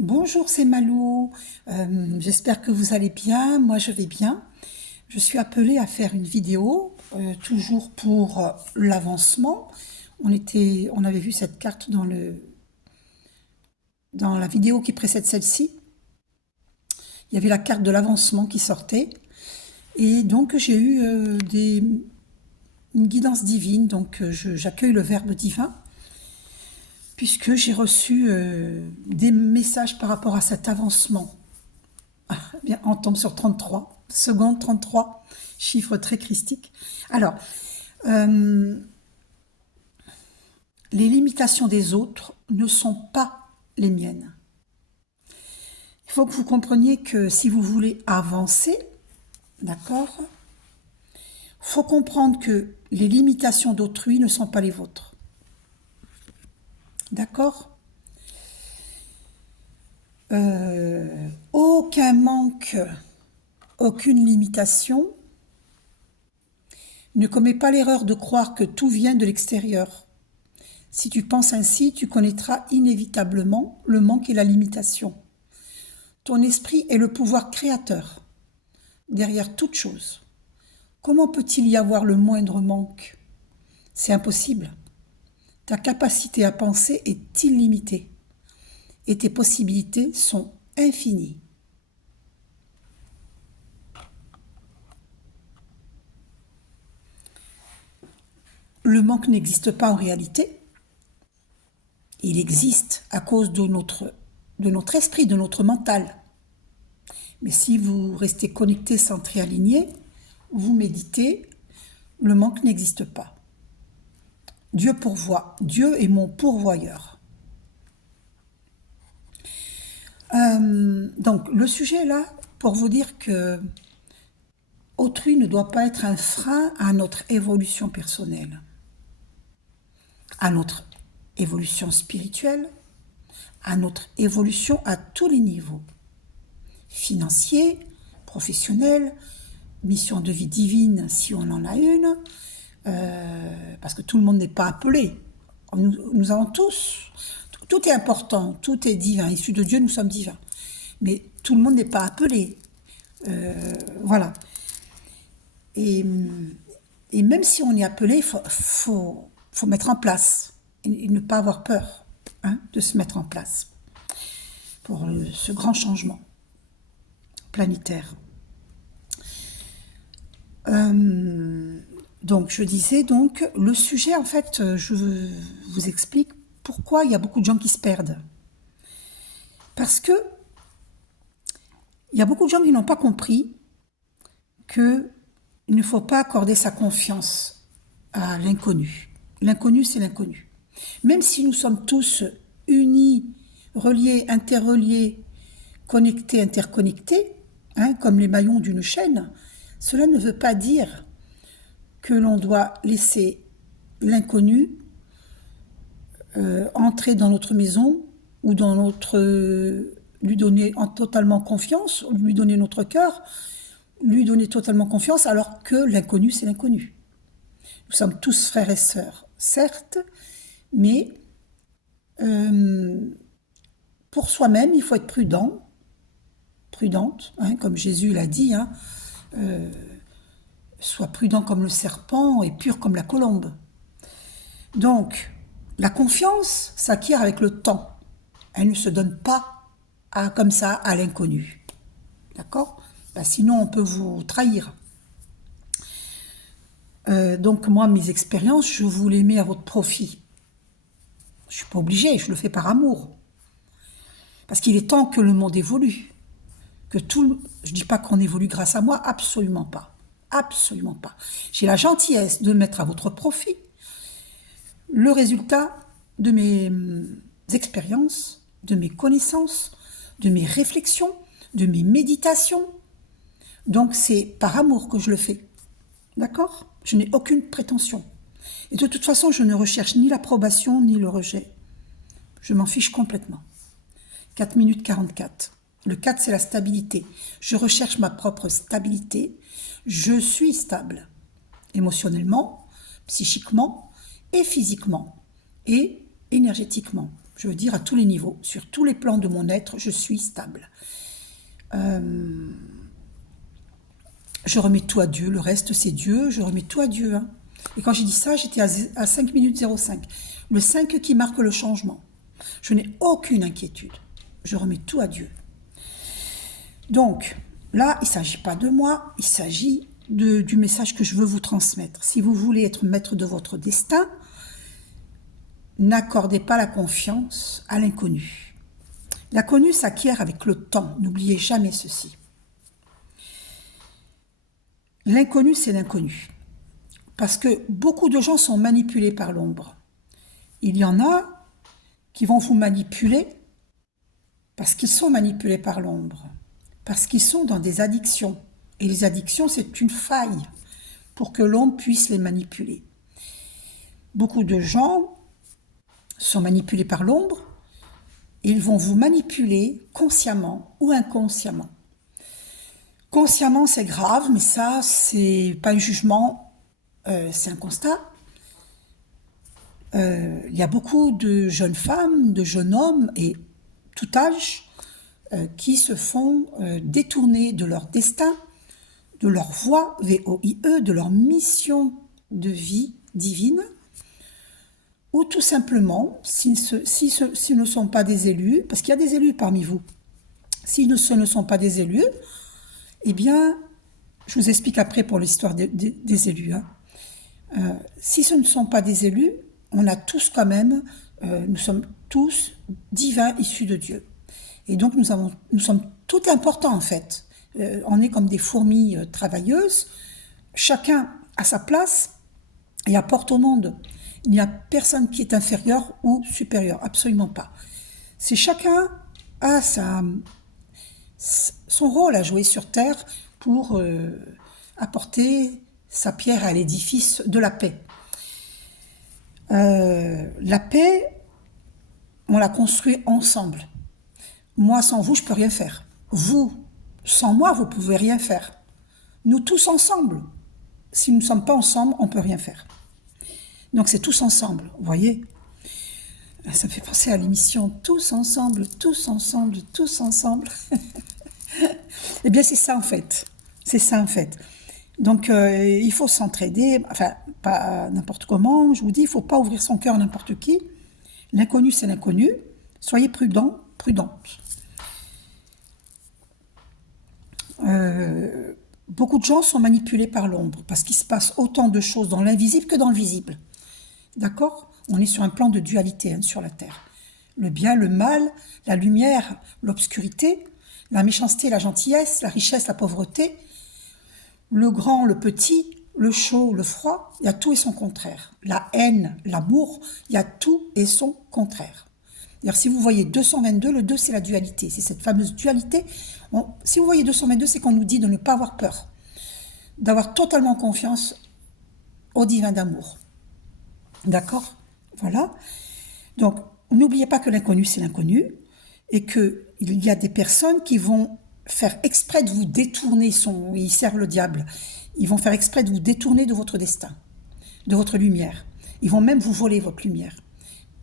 Bonjour, c'est Malou. J'espère que vous allez bien. Moi, je vais bien. Je suis appelée à faire une vidéo, toujours pour l'avancement. On avait vu cette carte dans la vidéo qui précède celle-ci. Il y avait la carte de l'avancement qui sortait. Et donc, j'ai eu une guidance divine. Donc, j'accueille le verbe divin, puisque j'ai reçu des messages par rapport à cet avancement. Ah, bien, on tombe sur 33, seconde 33, chiffre très christique. Alors, euh, les limitations des autres ne sont pas les miennes. Il faut que vous compreniez que si vous voulez avancer, d'accord, il faut comprendre que les limitations d'autrui ne sont pas les vôtres. D'accord? Aucun manque, aucune limitation. Ne commets pas l'erreur de croire que tout vient de l'extérieur. Si tu penses ainsi, tu connaîtras inévitablement le manque et la limitation. Ton esprit est le pouvoir créateur, derrière toute chose. Comment peut-il y avoir le moindre manque? C'est impossible. Ta capacité à penser est illimitée et tes possibilités sont infinies. Le manque n'existe pas en réalité. Il existe à cause de notre esprit, de notre mental. Mais si vous restez connecté, centré, aligné, vous méditez, le manque n'existe pas. Dieu pourvoit. Dieu est mon pourvoyeur. Donc, le sujet est là pour vous dire que autrui ne doit pas être un frein à notre évolution personnelle, à notre évolution spirituelle, à notre évolution à tous les niveaux, financier, professionnel, mission de vie divine si on en a une, parce que tout le monde n'est pas appelé. Nous avons tous, tout est important, tout est divin, issu de Dieu, nous sommes divins. Mais tout le monde n'est pas appelé. Voilà. Et même si on est appelé, il faut mettre en place et ne pas avoir peur de se mettre en place pour ce grand changement planétaire. Donc, je disais, donc, le sujet, en fait, je vous explique pourquoi il y a beaucoup de gens qui se perdent. Parce que il y a beaucoup de gens qui n'ont pas compris qu'il ne faut pas accorder sa confiance à l'inconnu. L'inconnu, c'est l'inconnu. Même si nous sommes tous unis, reliés, interreliés, connectés, interconnectés, comme les maillons d'une chaîne, cela ne veut pas dire que l'on doit laisser l'inconnu entrer dans notre maison ou dans lui donner totalement confiance, ou lui donner notre cœur, lui donner totalement confiance, alors que l'inconnu, c'est l'inconnu. Nous sommes tous frères et sœurs, certes, mais pour soi-même, il faut être prudent, prudente, comme Jésus l'a dit, sois prudent comme le serpent et pur comme la colombe. Donc, la confiance s'acquiert avec le temps. Elle ne se donne pas comme ça à l'inconnu. D'accord? Sinon, on peut vous trahir. Donc, moi, mes expériences, je vous les mets à votre profit. Je ne suis pas obligée, je le fais par amour. Parce qu'il est temps que le monde évolue. Je ne dis pas qu'on évolue grâce à moi, absolument pas. Absolument pas. J'ai la gentillesse de mettre à votre profit le résultat de mes expériences, de mes connaissances, de mes réflexions, de mes méditations. Donc c'est par amour que je le fais. D'accord? Je n'ai aucune prétention. Et de toute façon, je ne recherche ni l'approbation ni le rejet. Je m'en fiche complètement. 4 minutes 44. Le 4, c'est la stabilité. Je recherche ma propre stabilité. Je suis stable. Émotionnellement, psychiquement et physiquement. Et énergétiquement. Je veux dire à tous les niveaux, sur tous les plans de mon être, je suis stable. Je remets tout à Dieu, le reste c'est Dieu, je remets tout à Dieu. Hein. Et quand j'ai dit ça, j'étais à 5 minutes 05. Le 5 qui marque le changement. Je n'ai aucune inquiétude. Je remets tout à Dieu. Donc, là, il ne s'agit pas de moi, il s'agit du message que je veux vous transmettre. Si vous voulez être maître de votre destin, n'accordez pas la confiance à l'inconnu. L'inconnu s'acquiert avec le temps, n'oubliez jamais ceci. L'inconnu, c'est l'inconnu. Parce que beaucoup de gens sont manipulés par l'ombre. Il y en a qui vont vous manipuler parce qu'ils sont manipulés par l'ombre, parce qu'ils sont dans des addictions. Et les addictions, c'est une faille pour que l'ombre puisse les manipuler. Beaucoup de gens sont manipulés par l'ombre et ils vont vous manipuler consciemment ou inconsciemment. Consciemment, c'est grave, mais ça, c'est pas un jugement, c'est un constat. Il y a beaucoup de jeunes femmes, de jeunes hommes et tout âge qui se font détourner de leur destin, de leur voie, VOIE, de leur mission de vie divine, ou tout simplement, s'ils ne sont pas des élus, parce qu'il y a des élus parmi vous, s'ils ne sont pas des élus, eh bien, je vous explique après pour l'histoire des élus. Hein. Si ce ne sont pas des élus, on a tous quand même, nous sommes tous divins issus de Dieu. Et donc nous sommes tout importants en fait. On est comme des fourmis travailleuses, chacun à sa place et apporte au monde. Il n'y a personne qui est inférieur ou supérieur, absolument pas. C'est chacun a son rôle à jouer sur Terre pour apporter sa pierre à l'édifice de la paix. La paix, on la construit ensemble. Moi, sans vous, je ne peux rien faire. Vous, sans moi, vous ne pouvez rien faire. Nous tous ensemble. Si nous ne sommes pas ensemble, on ne peut rien faire. Donc c'est tous ensemble, vous voyez. Ça me fait penser à l'émission Tous ensemble, tous ensemble, tous ensemble. Eh bien c'est ça en fait. C'est ça en fait. Donc il faut s'entraider, enfin pas n'importe comment, je vous dis, il ne faut pas ouvrir son cœur à n'importe qui. L'inconnu c'est l'inconnu. Soyez prudents, prudentes. Beaucoup de gens sont manipulés par l'ombre parce qu'il se passe autant de choses dans l'invisible que dans le visible. D'accord ? On est sur un plan de dualité sur la Terre. Le bien, le mal, la lumière, l'obscurité, la méchanceté, la gentillesse, la richesse, la pauvreté, le grand, le petit, le chaud, le froid, il y a tout et son contraire. La haine, l'amour, il y a tout et son contraire. D'ailleurs, si vous voyez 222, le 2 c'est la dualité, c'est cette fameuse dualité. Si vous voyez 222, c'est qu'on nous dit de ne pas avoir peur, d'avoir totalement confiance au divin d'amour. D'accord ? Voilà. Donc, n'oubliez pas que l'inconnu, c'est l'inconnu, et qu'il y a des personnes qui vont faire exprès de vous détourner, ils servent le diable, ils vont faire exprès de vous détourner de votre destin, de votre lumière. Ils vont même vous voler votre lumière,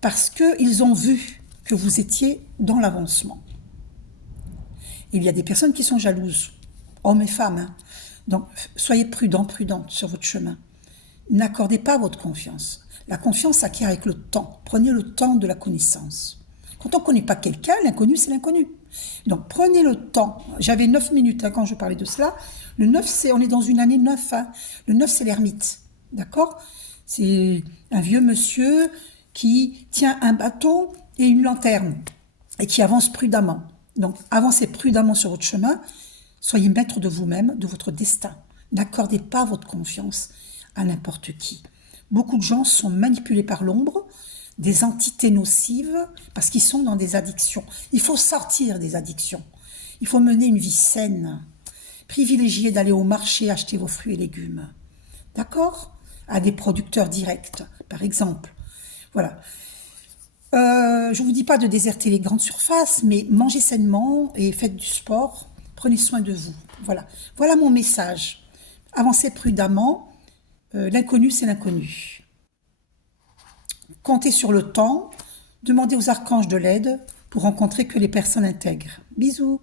parce qu'ils ont vu que vous étiez dans l'avancement. Il y a des personnes qui sont jalouses, hommes et femmes. Hein. Donc, soyez prudents, prudentes sur votre chemin. N'accordez pas votre confiance. La confiance s'acquiert avec le temps. Prenez le temps de la connaissance. Quand on ne connaît pas quelqu'un, l'inconnu, c'est l'inconnu. Donc, prenez le temps. J'avais 9 minutes quand je parlais de cela. Le 9, on est dans une année 9. Hein. Le 9, c'est l'ermite. D'accord ? C'est un vieux monsieur qui tient un bâton et une lanterne et qui avance prudemment. Donc, avancez prudemment sur votre chemin. Soyez maître de vous-même, de votre destin. N'accordez pas votre confiance à n'importe qui. Beaucoup de gens sont manipulés par l'ombre, des entités nocives, parce qu'ils sont dans des addictions. Il faut sortir des addictions. Il faut mener une vie saine. Privilégiez d'aller au marché acheter vos fruits et légumes. D'accord ? À des producteurs directs, par exemple. Voilà. Je ne vous dis pas de déserter les grandes surfaces, mais mangez sainement et faites du sport. Prenez soin de vous. Voilà. Voilà mon message. Avancez prudemment. L'inconnu, c'est l'inconnu. Comptez sur le temps. Demandez aux archanges de l'aide pour rencontrer que les personnes intègres. Bisous.